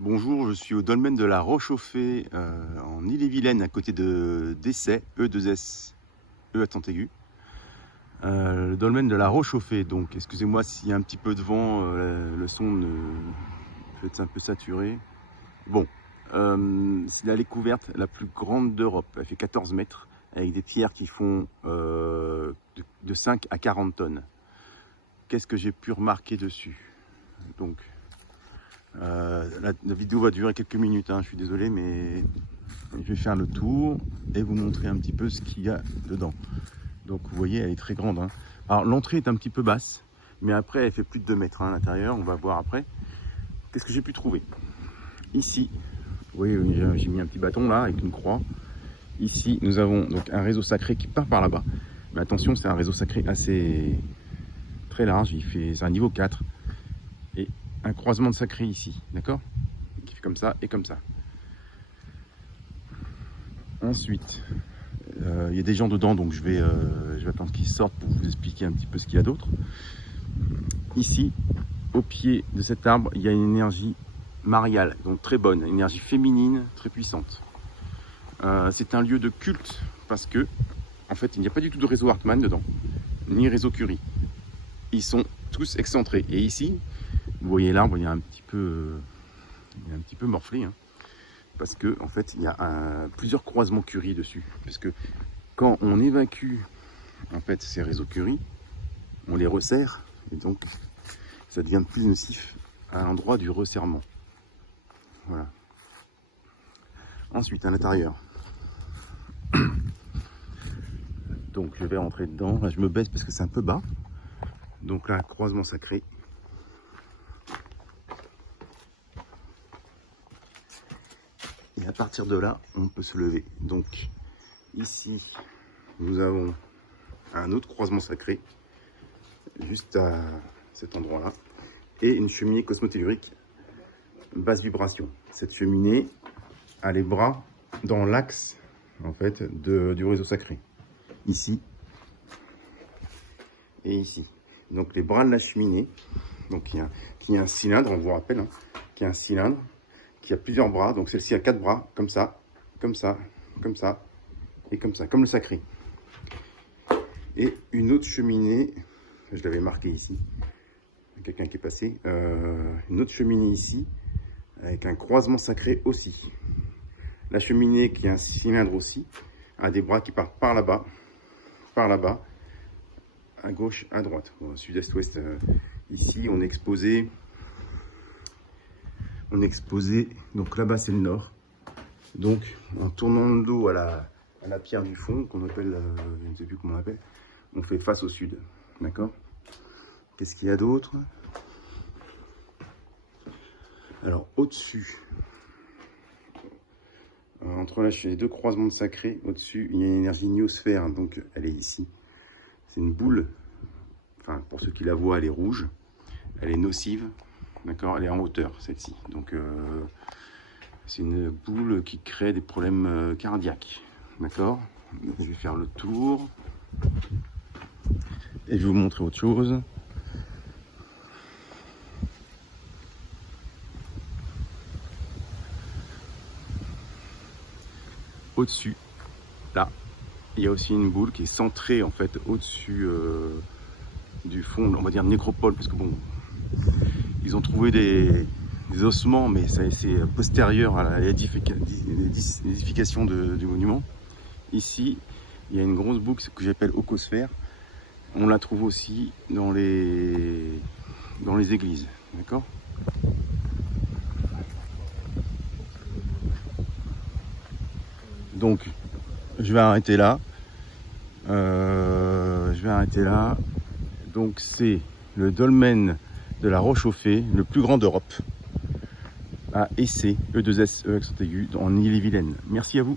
Bonjour, je suis au dolmen de la Roche-au-Fée en Ille-et-Vilaine, à côté de d'Essey, E2S, E accent aigu. Le dolmen de la Roche-au-Fée, donc excusez-moi s'il y a un petit peu de vent, le son peut être un peu saturé. Bon, c'est la découverte la plus grande d'Europe, elle fait 14 mètres, avec des pierres qui font de 5 à 40 tonnes. Qu'est-ce que j'ai pu remarquer dessus? Donc, la vidéo va durer quelques minutes, hein, je suis désolé, mais je vais faire le tour et vous montrer un petit peu ce qu'il y a dedans. Donc vous voyez, elle est très grande, hein. Alors l'entrée est un petit peu basse, mais après elle fait plus de 2 mètres, hein, à l'intérieur, on va voir après. Qu'est-ce que j'ai pu trouver? Ici, vous voyez, j'ai mis un petit bâton là avec une croix. Ici, nous avons donc un réseau sacré qui part par là-bas. Mais attention, c'est un réseau sacré assez très large, c'est un niveau 4. Et un croisement de sacré ici, d'accord? Qui fait comme ça et comme ça. Ensuite, il y a des gens dedans, donc je vais attendre qu'ils sortent pour vous expliquer un petit peu ce qu'il y a d'autre. Ici, au pied de cet arbre, il y a une énergie mariale, donc très bonne, une énergie féminine très puissante. C'est un lieu de culte parce que, en fait, il n'y a pas du tout de réseau Hartmann dedans, ni réseau Curie. Ils sont tous excentrés. Et ici, vous voyez l'arbre, il est un petit peu morflé, hein, parce que en fait, il y a plusieurs croisements Curie dessus. Parce que quand on évacue en fait ces réseaux Curie, on les resserre et donc ça devient plus nocif à l'endroit du resserrement. Voilà. Ensuite, à l'intérieur. Donc je vais rentrer dedans. Là, je me baisse parce que c'est un peu bas. Donc là, croisement sacré. Et à partir de là, on peut se lever. Donc ici, nous avons un autre croisement sacré, juste à cet endroit-là, et une cheminée cosmotellurique basse vibration. Cette cheminée a les bras dans l'axe en fait du réseau sacré, ici et ici. Donc les bras de la cheminée, donc il y a un cylindre, on vous rappelle, hein, qu'il y a un cylindre qui a plusieurs bras. Donc celle-ci a 4 bras, comme ça, comme ça, comme ça et comme ça, comme le sacré. Et une autre cheminée, je l'avais marqué ici, quelqu'un qui est passé, une autre cheminée ici, avec un croisement sacré aussi. La cheminée qui a un cylindre aussi, a des bras qui partent par là-bas, à gauche, à droite, bon, sud-est, ouest. Ici, on est exposé, donc là-bas c'est le nord. Donc en tournant le dos à la pierre du fond, qu'on appelle, je ne sais plus comment on l'appelle, on fait face au sud, d'accord? Qu'est-ce qu'il y a d'autre? Alors au-dessus, entre les deux croisements de sacré, au-dessus, il y a une énergie niosphère, donc elle est ici. C'est une boule, enfin pour ceux qui la voient, elle est rouge, elle est nocive, d'accord? Elle est en hauteur, celle-ci. Donc c'est une boule qui crée des problèmes cardiaques, d'accord? Je vais faire le tour et je vais vous montrer autre chose. Au-dessus, là, il y a aussi une boule qui est centrée en fait au-dessus du fond, on va dire nécropole, parce que bon, ils ont trouvé des ossements, mais c'est postérieur à l'édification du monument. Ici, il y a une grosse boucle que j'appelle ocosphère. On la trouve aussi dans les églises, d'accord? Donc, je vais arrêter là. Donc, c'est le dolmen de la Roche-au-Fée, le plus grand d'Europe, à Essey, E2S, E accent aigu, en Ille-et-Vilaine. Merci à vous.